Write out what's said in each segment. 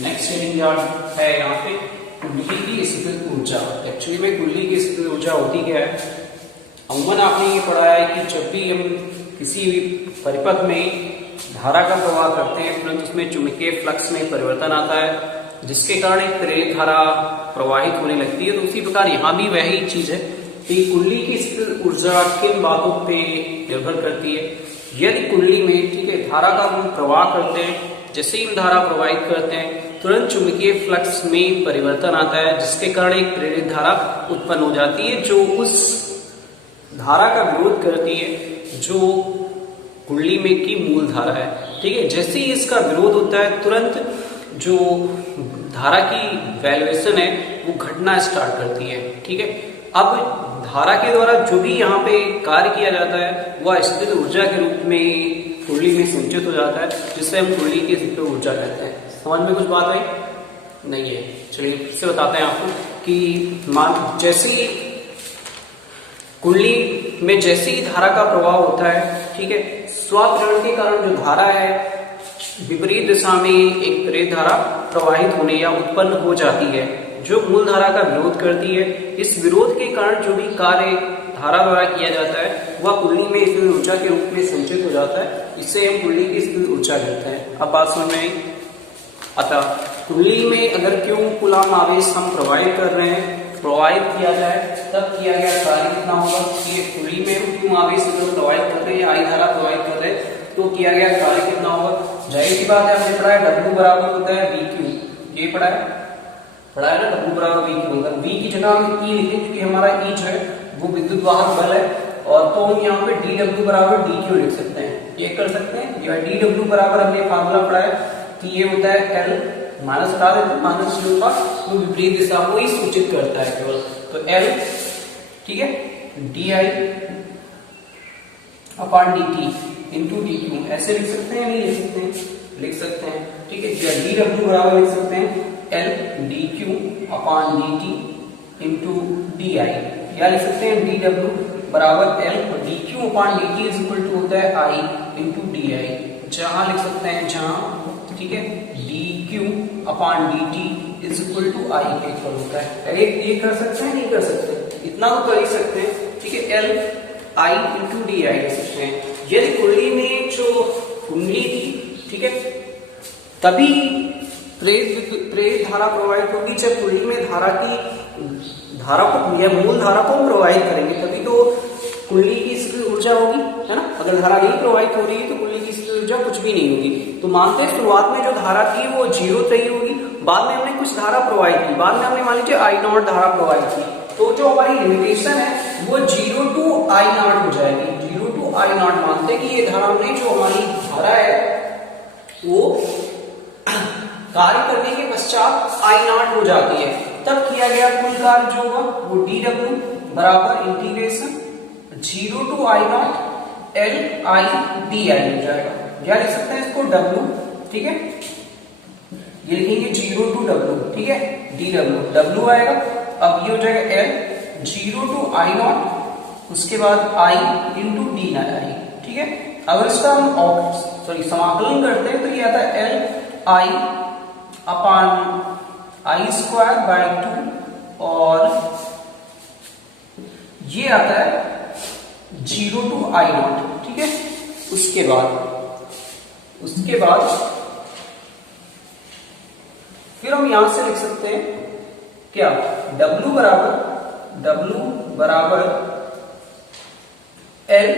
Next heading है यहाँ पे कुंडली की स्थितिज ऊर्जा। एक्चुअली में कुंडली की स्थितिज ऊर्जा होती क्या है? अमूमन आपने ये पढ़ा है कि जब भी हम किसी भी परिपथ में धारा का प्रवाह करते हैं तुरंत उसमें चुंबकीय फ्लक्स में परिवर्तन आता है, जिसके कारण एक प्रेरित धारा प्रवाहित होने लगती है। तो उसी प्रकार यहाँ भी वही चीज है कि कुंडली की स्थितिज ऊर्जा किन बातों पे निर्भर करती है। यदि कुंडली में ठीक है धारा का हम प्रवाह करते हैं, जैसे ही हम धारा प्रवाहित करते हैं तुरंत चुंबकीय फ्लक्स में परिवर्तन आता है, जिसके कारण एक प्रेरित धारा उत्पन्न हो जाती है जो उस धारा का विरोध करती है जो कुंडली में की मूल धारा है। ठीक है, जैसे ही इसका विरोध होता है तुरंत जो धारा की वैल्यूएशन है वो घटना स्टार्ट करती है। ठीक है, अब धारा के द्वारा जो भी यहाँ पे कार्य किया जाता है वह स्थितिज ऊर्जा के रूप में कुंडली में संचित हो जाता है, जिससे हम कुंडली की स्थितिज ऊर्जा कहते हैं। समझ में कुछ बात आई? नहीं है, चलिए फिर से बताते हैं आपको कि मान जैसे ही कुंडली में जैसे ही धारा का प्रवाह होता है, ठीक है, स्वाप्रेरण के कारण जो धारा है विपरीत दिशा में एक प्रेरित धारा प्रवाहित होने या उत्पन्न हो जाती है जो मूल धारा का विरोध करती है। इस विरोध के कारण जो भी कार्य धारा द्वारा किया जाता है वह कुंडली में स्थितिज ऊर्जा के रूप में संचित हो जाता है, इससे हम कुंडली की स्थितिज ऊर्जा कहते हैं। अब बात समझ में आई? अतः कुंडली में अगर क्यों कूलाम आवेश हम प्रवाहित कर रहे हैं, प्रवाहित किया जाए तब किया गया कार्य कितना होगा? कि कुंडली में क्यों आवेश प्रवाहित कर रहे हैं, आई धारा प्रवाहित कर रहे हैं तो किया गया कार्य कितना होगा? जाहिर सी बात है, हमने पढ़ा है W बराबर होता है BQ। ये पढ़ा है ना, W बराबर BQ होगा। V की जगह हम E लिखें क्योंकि हमारा E जो है वो विद्युत वाहक बल है, और तो हम यहाँ पे dW बराबर dQ लिख सकते हैं। ये कर सकते हैं, या dW बराबर हमने फार्मूला पढ़ा है कि ये होता है L माइनस हटा देते माइनस जो होगा वो विपरीत दिशा को ही सूचित करता है केवल। तो L ठीक है DI upon DT into DQ ऐसे लिख सकते हैं, नहीं लिख सकते हैं? लिख सकते हैं। ठीक है, या dW बराबर लिख सकते हैं L DQ upon DT into DI, या लिख सकते हैं dW बराबर L और DQ upon DT is equal to होता है I इंटू DI। जहां लिख सकते हैं जहां, ठीक है, DQ upon DT is equal to I के इक्वल होता है। ये कर सकते हैं, नहीं कर सकते? इतना तो कर ही सकते हैं। ठीक है, L I इंटू DI लिख सकते हैं। यदि कुंडली में जो कुंडली थी, ठीक है, तभी प्रेरित धारा प्रवाहित होगी जब कुंडली में धारा को या मूल धारा को प्रवाहित करेंगे तभी तो कुंडली की स्थितिज ऊर्जा होगी, है ना। अगर धारा नहीं प्रवाहित हो रही है तो कुंडली की स्थितिज ऊर्जा कुछ भी नहीं होगी। तो मानते हैं शुरुआत में जो धारा थी वो 0 रही होगी, बाद में हमने कुछ धारा प्रवाहित की, बाद में हमने मान लीजिए I0 धारा प्रवाहित की, तो जो हमारी लिमिटेशन है वो 0 to I0 हो जाएगी। 0 to I0 मानते हैं कि ये धारा हमने जो हमारी धारा है वो कार्य करने के पश्चात I0 हो जाती है, तब किया गया कुल कार्य जो होगा वो dW बराबर integration 0 to I0 L I DI हो जाएगा। या लिख सकते हैं इसको W, ठीक है, ये लिखेंगे 0 to W, ठीक है, dW W आएगा। अब ये हो जाएगा L 0 to I0 उसके बाद I इंटू DI, ठीक है। अगर इसका हम समाकलन करते हैं तो ये आता है L I upon I square by 2 और ये आता है 0 to I0, ठीक है। उसके बाद फिर हम यहां से लिख सकते हैं क्या? W बराबर L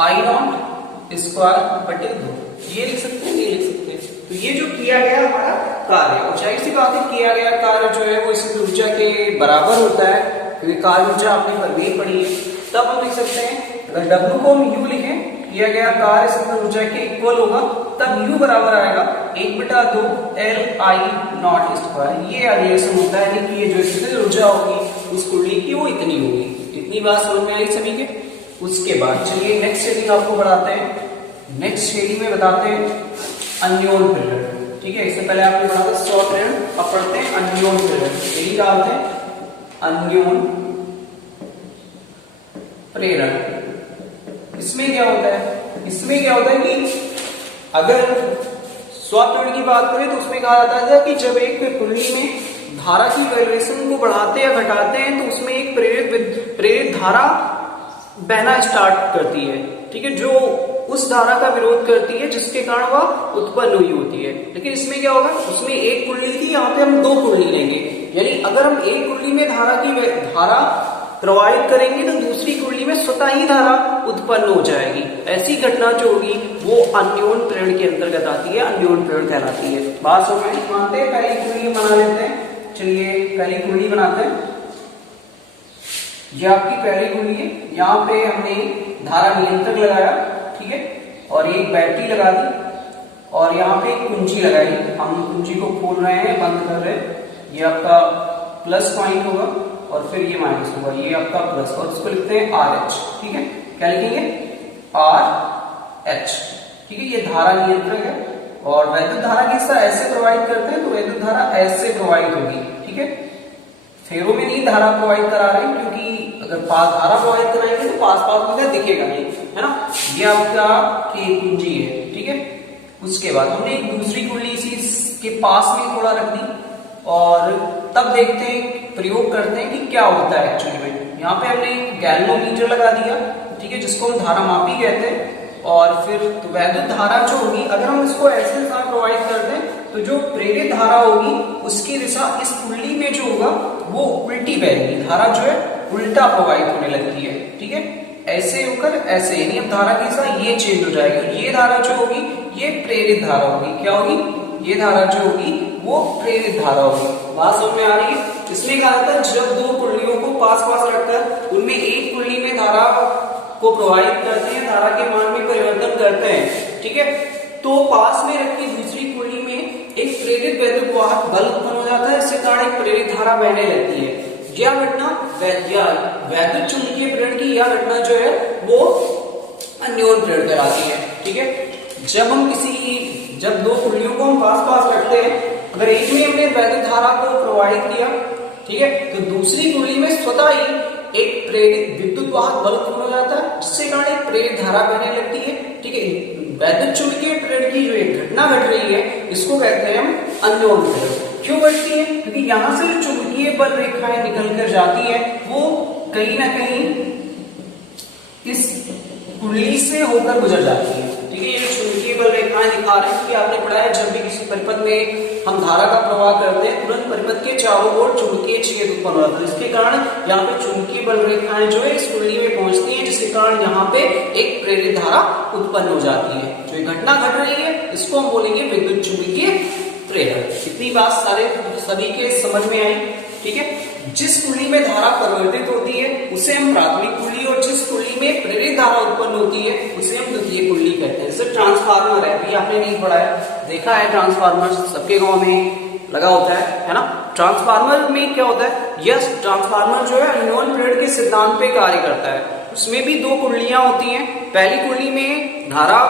I0 स्क्वायर बटे 2, ये लिख सकते हैं, ये लिख सकते हैं। तो ये जो किया गया हमारा कार्य, और जाहिर सी बात है किया गया कार्य जो है वो स्थितिज ऊर्जा के बराबर होता है, क्योंकि कार्य ऊर्जा आपने प्रमेय पढ़ी है। तब हम लिख सकते हैं अगर W को हम U लिखें, किया गया कार्य स्थितिज ऊर्जा के इक्वल होगा, तब U बराबर आएगा 1/2 L I0 स्क्वायर। ये रिलेशन होता है कि ये जो स्थितिज ऊर्जा होगी उस कुंडली की वो इतनी होगी। इतनी बात समझ में आई सभी के? उसके बाद चलिए नेक्स्ट हेडिंग आपको बढ़ाते हैं। नेक्स्ट हेडिंग में बताते हैं अन्योन प्रेरण, ठीक है। इससे पहले आपने पढ़ा था स्वप्रेरण, अब पढ़ते हैं अन्योन प्रेरण। यही डालते हैं अन्योन प्रेरण। इसमें क्या होता है कि अगर स्वैप पिरियड की बात करें तो उसमें कहा जाता है कि जब एक कुंडली में धारा की वैल्यूएशन को बढ़ाते या घटाते हैं तो उसमें एक प्रेरित धारा बहना स्टार्ट करती है, ठीक है, जो उस धारा का विरोध करती है जिसके कारण वह उत्पन्न हुई होती है। लेकिन इसमें क्या होगा, उसमें एक कुंडली थी, यहाँ पे हम दो कुंडली लेंगे, यानी अगर हम एक कुंडली में धारा प्रवाहित करेंगे तो दूसरी कुंडली में स्वतः ही धारा उत्पन्न हो जाएगी। ऐसी घटना जो होगी वो अन्योन प्रेरण के अंतर्गत आती है, अन्योन प्रेरण कहलाती है। बात समझ में मानते हैं, पहली कुंडली बना लेते हैं। चलिए पहली कुंडली बनाते हैं। ये आपकी पहली कुंडली है, यहाँ पे हमने धारा नियंत्रक लगाया, ठीक है, और एक बैटरी लगा दी और यहाँ पे एक कुंजी लगाई। हम कुंजी को खोल रहे हैं, बंद कर रहे हैं। ये आपका प्लस पॉइंट होगा और फिर ये माइनस होगा, ये आपका प्लस, और इसको लिखते हैं RH, ठीक है। क्या लिखेंगे, RH, ठीक है। ये धारा नियंत्रक है और वैद्युत धारा किस तरह ऐसे प्रवाहित करते हैं तो वैद्युत धारा ऐसे प्रवाहित होगी, ठीक है। फेरों में नहीं धारा प्रवाहित करा रहे हैं, क्योंकि अगर पास धारा प्रवाहित कराएंगे तो पास में दिखेगा नहीं, है ना। ये आपका के कुंजी है, ठीक है। उसके बाद हमने एक दूसरी कुंडली इसी के पास में थोड़ा रख दी और तब देखते हैं, प्रयोग करते हैं कि क्या होता है एक्चुअली में। यहाँ पे हमने एक गैल्वेनोमीटर लगा दिया, ठीक है, जिसको हम धारा मापी कहते हैं। और फिर तो वैद्युत धारा जो होगी, अगर हम इसको ऐसे दिशा प्रवाहित करते हैं तो जो प्रेरित धारा होगी उसकी दिशा इस कुंडली में जो होगा वो उल्टी बहेगी, धारा जो है उल्टा प्रवाहित होने लगती है, ठीक है। ऐसे होकर ऐसे, यानी अब धारा की दिशा ये चेंज हो जाएगी। ये धारा जो होगी ये प्रेरित धारा होगी। क्या होगी, ये धारा जो होगी वो प्रेरित धारा होगी। बात समझ में आ रही है। इसमें कहा जाता है जब दो कुंडलियों को पास पास रखकर उनमें एक कुंडली में धारा को प्रवाहित करते हैं, धारा के मान में परिवर्तन करते हैं, ठीक है, तो पास में रखी दूसरी कुंडली में एक प्रेरित वैद्युत वाहक बल उत्पन्न हो जाता है, इसके कारण एक प्रेरित धारा बहने लगती है। यह घटना वैद्युत चुंबकीय प्रेरण की यह घटना जो है वो अन्योन प्रेरण कहलाती है, ठीक है। जब दो कुंडलियों को हम पास पास रखते हैं, अगर एक में हमने वैद्युत धारा को प्रवाहित किया, ठीक है, तो दूसरी कुंडली में स्वतः ही एक प्रेरित विद्युत वाहक बल उत्पन्न हो जाता है, जिससे कारण एक प्रेरित धारा बहने लगती है, ठीक है। वैद्युत चुंबकीय प्रेरण की जो एक घटना घट रही है इसको कहते हैं हम अन्योन प्रेरण। क्यों घटती है, क्योंकि यहाँ से जो चुंबकीय बल रेखाएं निकल कर जाती है वो कहीं ना कहीं इस कुंडली से होकर गुजर जाती है, ठीक है। ये चुंबकीय बल रेखाएं दिखा रहे हैं कि आपने पढ़ा है जब भी किसी परिपथ में हम धारा का प्रवाह करते हैं तुरंत परिपथ के चारों ओर चुंबकीय छेद उत्पन्न होता है। इसके कारण यहाँ पे चुंबकीय बल रेखाएं जो है इस कुंडली में पहुंचती हैं, जिसके कारण यहाँ पे एक प्रेरित धारा उत्पन्न हो जाती है। जो घटना घट रही है इसको हम बोलेंगे विद्युत चुंबकीय प्रेरण। इतनी बात सभी के समझ में आई, ठीक है। जिस कुंडली में धारा परिवर्तित होती है उसे हम प्राथमिक कुंडली, और जिस कुंडली में प्रेरित धारा उत्पन्न होती है उसे हम द्वितीय कुंडली कहते हैं। जैसे ट्रांसफार्मर है, अभी आपने नहीं पढ़ा है, देखा है ट्रांसफार्मर सबके गांव में लगा होता है ना। ट्रांसफार्मर में क्या होता है, यह ट्रांसफार्मर जो है अन्योन प्रेरण के सिद्धांत पे कार्य करता है। उसमें भी दो कुंडलियां होती हैं। पहली कुंडली में धारा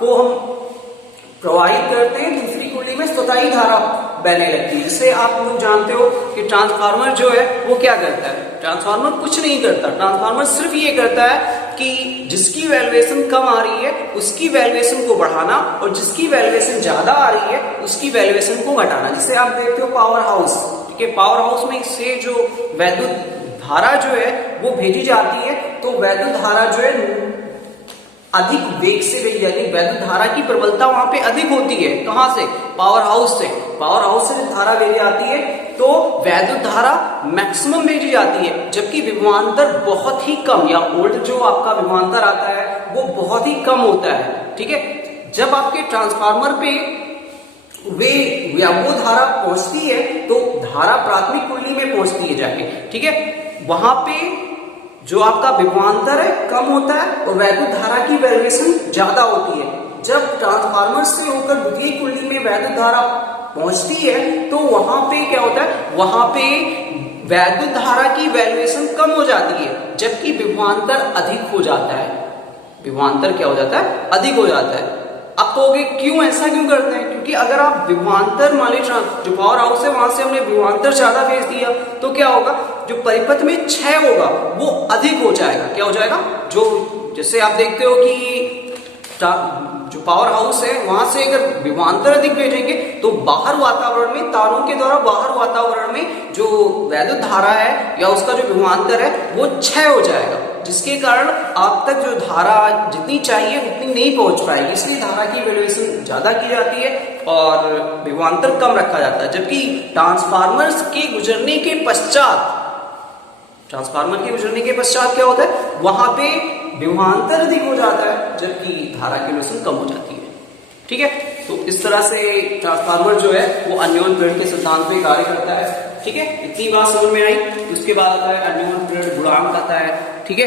को हम प्रवाहित करते हैं, दूसरी कुंडली में स्वतः ही धारा बहने लगती है। जिससे आप लोग जानते हो कि ट्रांसफार्मर जो है वो क्या करता है, ट्रांसफार्मर कुछ नहीं करता। ट्रांसफार्मर सिर्फ ये करता है कि जिसकी वैल्यूएशन कम आ रही है उसकी वैल्यूएशन को बढ़ाना, और जिसकी वैल्यूएशन ज्यादा आ रही है उसकी वैल्यूएशन को घटाना। जिसे आप देखते हो पावर हाउस, ठीक है, पावर हाउस में से जो वैद्युत धारा जो है वो भेजी जाती है, तो वैद्युत धारा जो है अधिक वेग से भेजी जाती है। वैद्युत धारा की प्रबलता वहां पे अधिक होती है। कहां से, पावर हाउस से। पावर हाउस से जब धारा भेजी जाती है तो वैद्युत धारा मैक्सिमम भेजी जाती है, जबकि विभवांतर बहुत ही कम, या वोल्ट जो आपका विभवांतर आता है वो बहुत ही कम होता है, ठीक है। जब आपके ट्रांसफार्मर पे वो धारा पहुंचती है तो धारा प्राथमिक कुंडली में पहुंचती है जाके, ठीक है। वहां पे जो आपका विभवांतर है कम होता है और वैद्युत धारा की वैल्यूएशन ज्यादा होती है। जब ट्रांसफार्मर से होकर द्वितीय कुंडली में वैद्युत धारा पहुंचती है तो वहां पे क्या होता है, वहां पे वैद्युत धारा की वैल्यूएशन कम हो जाती है, जबकि विभवांतर अधिक हो जाता है। विभवांतर क्या हो जाता है, अधिक हो जाता है। अब कहोगे क्यों, ऐसा क्यों करते हैं, क्योंकि अगर आप विभवांतर मान लीजिए जो पावर हाउस है वहां से हमने विभवांतर ज्यादा भेज दिया तो क्या होगा, जो परिपथ में क्षय होगा वो अधिक हो जाएगा। क्या हो जाएगा, जो जैसे आप देखते हो कि जो पावर हाउस है वहां से अगर विभवांतर अधिक भेजेंगे तो बाहर वातावरण में, तारों के द्वारा बाहर वातावरण में जो वैद्युत धारा है या उसका जो विभवांतर है वो क्षय हो जाएगा, जिसके कारण आप तक जो धारा जितनी चाहिए उतनी नहीं पहुंच पाएगी। इसलिए धारा की वैल्यूएशन ज्यादा की जाती है और विभवांतर कम रखा जाता है। जबकि ट्रांसफार्मर्स के गुजरने के पश्चात, ट्रांसफार्मर के गुजरने के पश्चात क्या होता है, वहां पे विभवांतर अधिक हो जाता है जबकि धारा की वैल्यूएशन कम हो जाती है। ठीक है, तो इस तरह से ट्रांसफार्मर जो है वो अन्योन प्रेरण के सिद्धांत पे कार्य करता है। ठीक है, इतनी बात समझ में आई। उसके बाद आता है अन्योन प्रेरण गुणांक आता है। ठीक है,